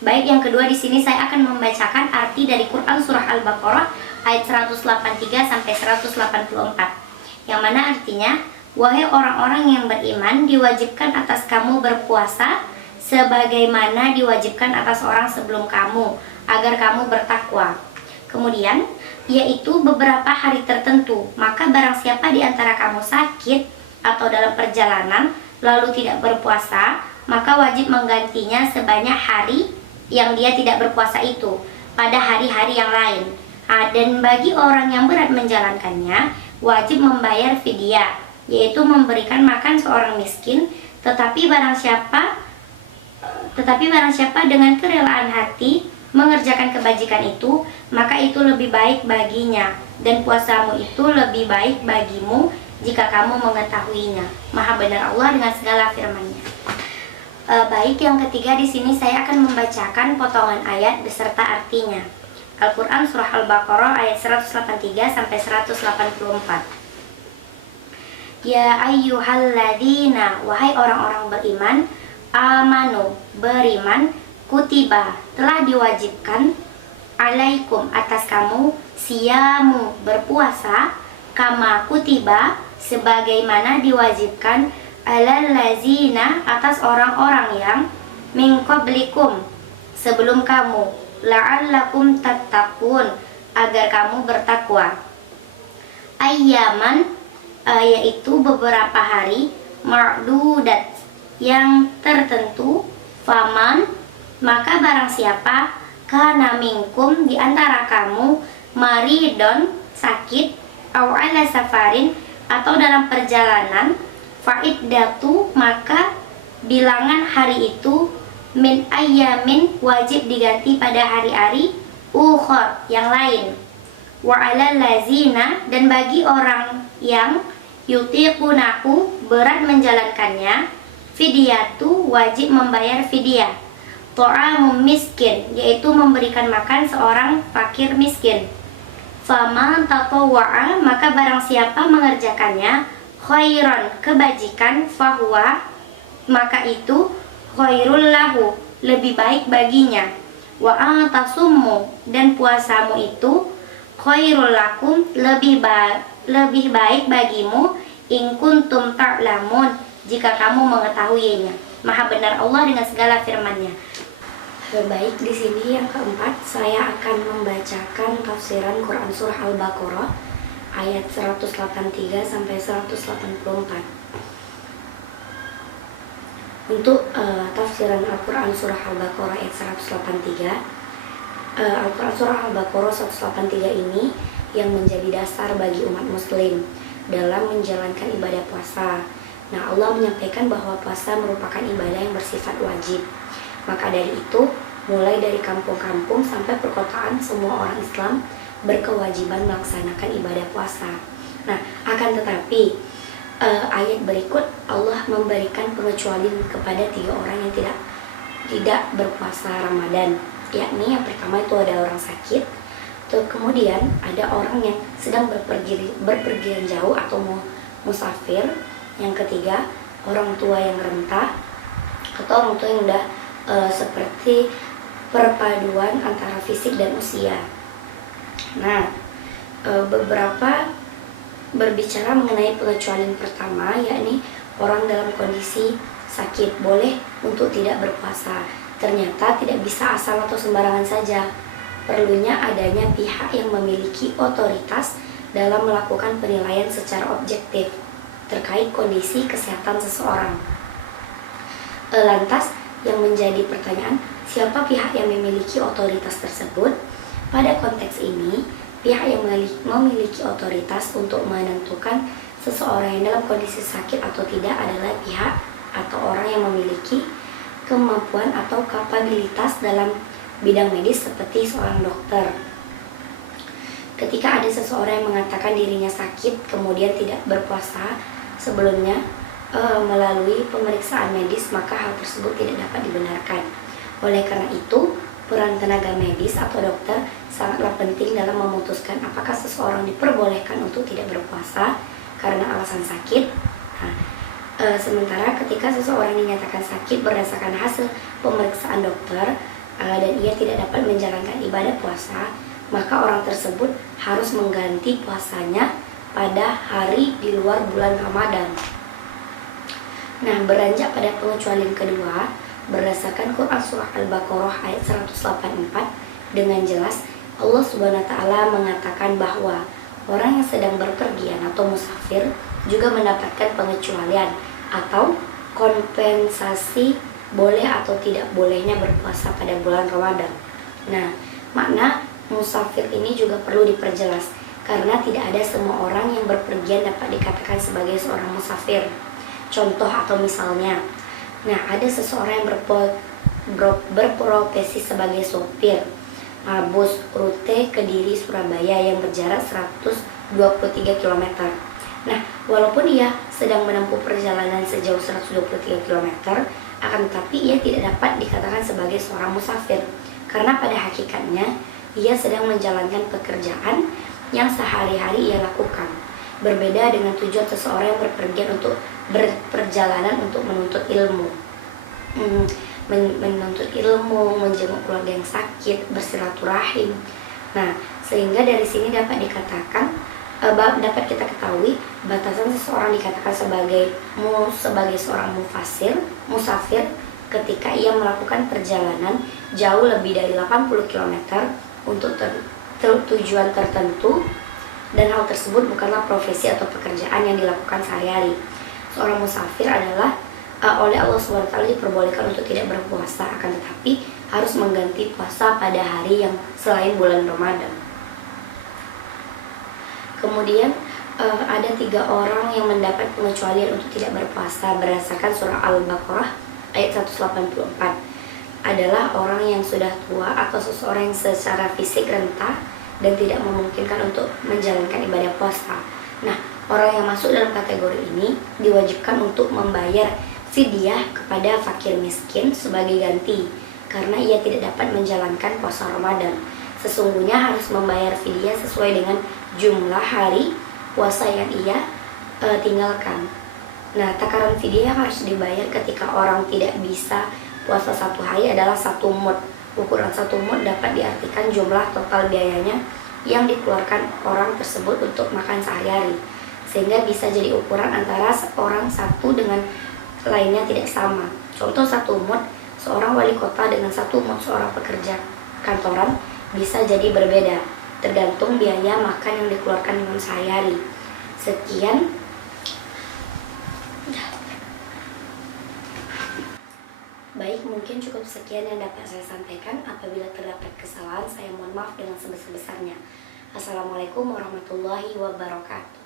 Baik, yang kedua di sini saya akan membacakan arti dari Quran surah Al-Baqarah ayat 183 sampai 184. Yang mana artinya, wahai orang-orang yang beriman, diwajibkan atas kamu berpuasa sebagaimana diwajibkan atas orang sebelum kamu, agar kamu bertakwa. Kemudian, yaitu beberapa hari tertentu. Maka barang siapa di antara kamu sakit atau dalam perjalanan lalu tidak berpuasa, maka wajib menggantinya sebanyak hari yang dia tidak berpuasa itu pada hari-hari yang lain. Dan bagi orang yang berat menjalankannya, wajib membayar fidyah, yaitu memberikan makan seorang miskin. Tetapi barang siapa dengan kerelaan hati mengerjakan kebajikan itu, maka itu lebih baik baginya, dan puasamu itu lebih baik bagimu jika kamu mengetahuinya. Maha benar Allah dengan segala firman-Nya. Baik, yang ketiga di sini saya akan membacakan potongan ayat beserta artinya. Al-Quran surah Al-Baqarah ayat 183 sampai 184. Ya ayyuhalladzina, wahai orang-orang beriman, amanu, beriman, kutiba, telah diwajibkan, alaikum, atas kamu, siyamu, berpuasa, kama kutiba, sebagaimana diwajibkan, alal lazina, atas orang-orang yang min qablikum, sebelum kamu, la'allakum tattaqun, agar kamu bertakwa. Ayyaman, yaitu beberapa hari, ma'dudat, yang tertentu, faman, maka barang siapa, kana minkum, di antara kamu, maridon, sakit, au ala safarin, atau dalam perjalanan, fa'iddatu, maka bilangan hari itu, min ayyamin, wajib diganti pada hari-hari ukhor, yang lain. Wa alal lazina, dan bagi orang yang yutiqunahu, berat menjalankannya, fidyatu, wajib membayar fidyah. Ta'amum miskin, yaitu memberikan makan seorang fakir miskin. Faman tatawwa'a, maka barang siapa mengerjakannya, khairan, kebajikan, fahuwa, maka itu khairul lahu, lebih baik baginya. Wa antasummu, dan puasamu itu khairul lakum, lebih baik bagimu, in kuntum ta'lamun, jika kamu mengetahuinya. Maha benar Allah dengan segala firman-Nya. Baik, di sini yang keempat saya akan membacakan tafsiran Quran surah Al-Baqarah ayat 183 sampai 184. Untuk tafsiran Al-Quran surah Al-Baqarah ayat 183, Al-Quran surah Al-Baqarah 183 ini yang menjadi dasar bagi umat muslim dalam menjalankan ibadah puasa. Nah, Allah menyampaikan bahwa puasa merupakan ibadah yang bersifat wajib. Maka dari itu, mulai dari kampung-kampung sampai perkotaan, semua orang Islam berkewajiban melaksanakan ibadah puasa. Nah, akan tetapi ayat berikut Allah memberikan pengecualian kepada 3 orang yang tidak berpuasa Ramadan. Yakni yang pertama itu ada orang sakit, kemudian ada orang yang sedang berpergian jauh atau musafir. Yang ketiga, orang tua yang renta atau orang tua yang udah seperti perpaduan antara fisik dan usia. Nah, beberapa berbicara mengenai pengecualian pertama, yakni orang dalam kondisi sakit boleh untuk tidak berpuasa. Ternyata tidak bisa asal atau sembarangan saja. Perlunya adanya pihak yang memiliki otoritas dalam melakukan penilaian secara objektif terkait kondisi kesehatan seseorang. Lantas, yang menjadi pertanyaan, siapa pihak yang memiliki otoritas tersebut? Pada konteks ini, pihak yang memiliki otoritas untuk menentukan seseorang yang dalam kondisi sakit atau tidak adalah pihak atau orang yang memiliki kemampuan atau kapabilitas dalam bidang medis seperti seorang dokter. Ketika ada seseorang yang mengatakan dirinya sakit kemudian tidak berpuasa sebelumnya melalui pemeriksaan medis, maka hal tersebut tidak dapat dibenarkan. Oleh karena itu, peran tenaga medis atau dokter sangatlah penting dalam memutuskan apakah seseorang diperbolehkan untuk tidak berpuasa karena alasan sakit. Nah, sementara ketika seseorang dinyatakan sakit berdasarkan hasil pemeriksaan dokter, dan ia tidak dapat menjalankan ibadah puasa, maka orang tersebut harus mengganti puasanya pada hari di luar bulan Ramadan. Nah, beranjak pada pengecualian kedua, berdasarkan Quran Surah Al-Baqarah ayat 184, dengan jelas Allah Subhanahu wa Ta'ala mengatakan bahwa orang yang sedang berpergian atau musafir juga mendapatkan pengecualian atau kompensasi boleh atau tidak bolehnya berpuasa pada bulan Ramadan. Nah, makna musafir ini juga perlu diperjelas karena tidak ada semua orang yang berpergian dapat dikatakan sebagai seorang musafir. Contoh atau misalnya, nah ada seseorang yang berprofesi sebagai sopir bus rute Kediri Surabaya yang berjarak 123 km. Nah, walaupun ia sedang menempuh perjalanan sejauh 123 km, akan tetapi ia tidak dapat dikatakan sebagai seorang musafir karena pada hakikatnya ia sedang menjalankan pekerjaan yang sehari-hari ia lakukan. Berbeda dengan tujuan seseorang yang berpergian untuk berperjalanan untuk menuntut ilmu, menjenguk keluarga yang sakit, bersilaturahim. Nah, sehingga dari sini dapat dapat kita ketahui batasan seseorang dikatakan sebagai seorang musafir ketika ia melakukan perjalanan jauh lebih dari 80 km untuk tujuan tertentu, dan hal tersebut bukanlah profesi atau pekerjaan yang dilakukan sehari-hari. Seorang musafir adalah oleh Allah SWT diperbolehkan untuk tidak berpuasa, akan tetapi harus mengganti puasa pada hari yang selain bulan Ramadan. Kemudian ada 3 orang yang mendapat pengecualian untuk tidak berpuasa berdasarkan surah Al-Baqarah ayat 184. Adalah orang yang sudah tua atau seseorang yang secara fisik renta dan tidak memungkinkan untuk menjalankan ibadah puasa. Nah, orang yang masuk dalam kategori ini diwajibkan untuk membayar fidyah kepada fakir miskin sebagai ganti karena ia tidak dapat menjalankan puasa Ramadan. Sesungguhnya harus membayar fidyah sesuai dengan jumlah hari puasa yang ia tinggalkan. Nah, takaran fidyah yang harus dibayar ketika orang tidak bisa puasa 1 hari adalah 1 mud. Ukuran 1 mud dapat diartikan jumlah total biayanya yang dikeluarkan orang tersebut untuk makan sehari-hari, sehingga bisa jadi ukuran antara orang satu dengan lainnya tidak sama. Contoh 1 mud seorang wali kota dengan 1 mud seorang pekerja kantoran bisa jadi berbeda, tergantung biaya makan yang dikeluarkan dalam sehari-hari. Sekian. Baik, mungkin cukup sekian yang dapat saya sampaikan. Apabila terdapat kesalahan, saya mohon maaf dengan sebesar-besarnya. Assalamualaikum warahmatullahi wabarakatuh.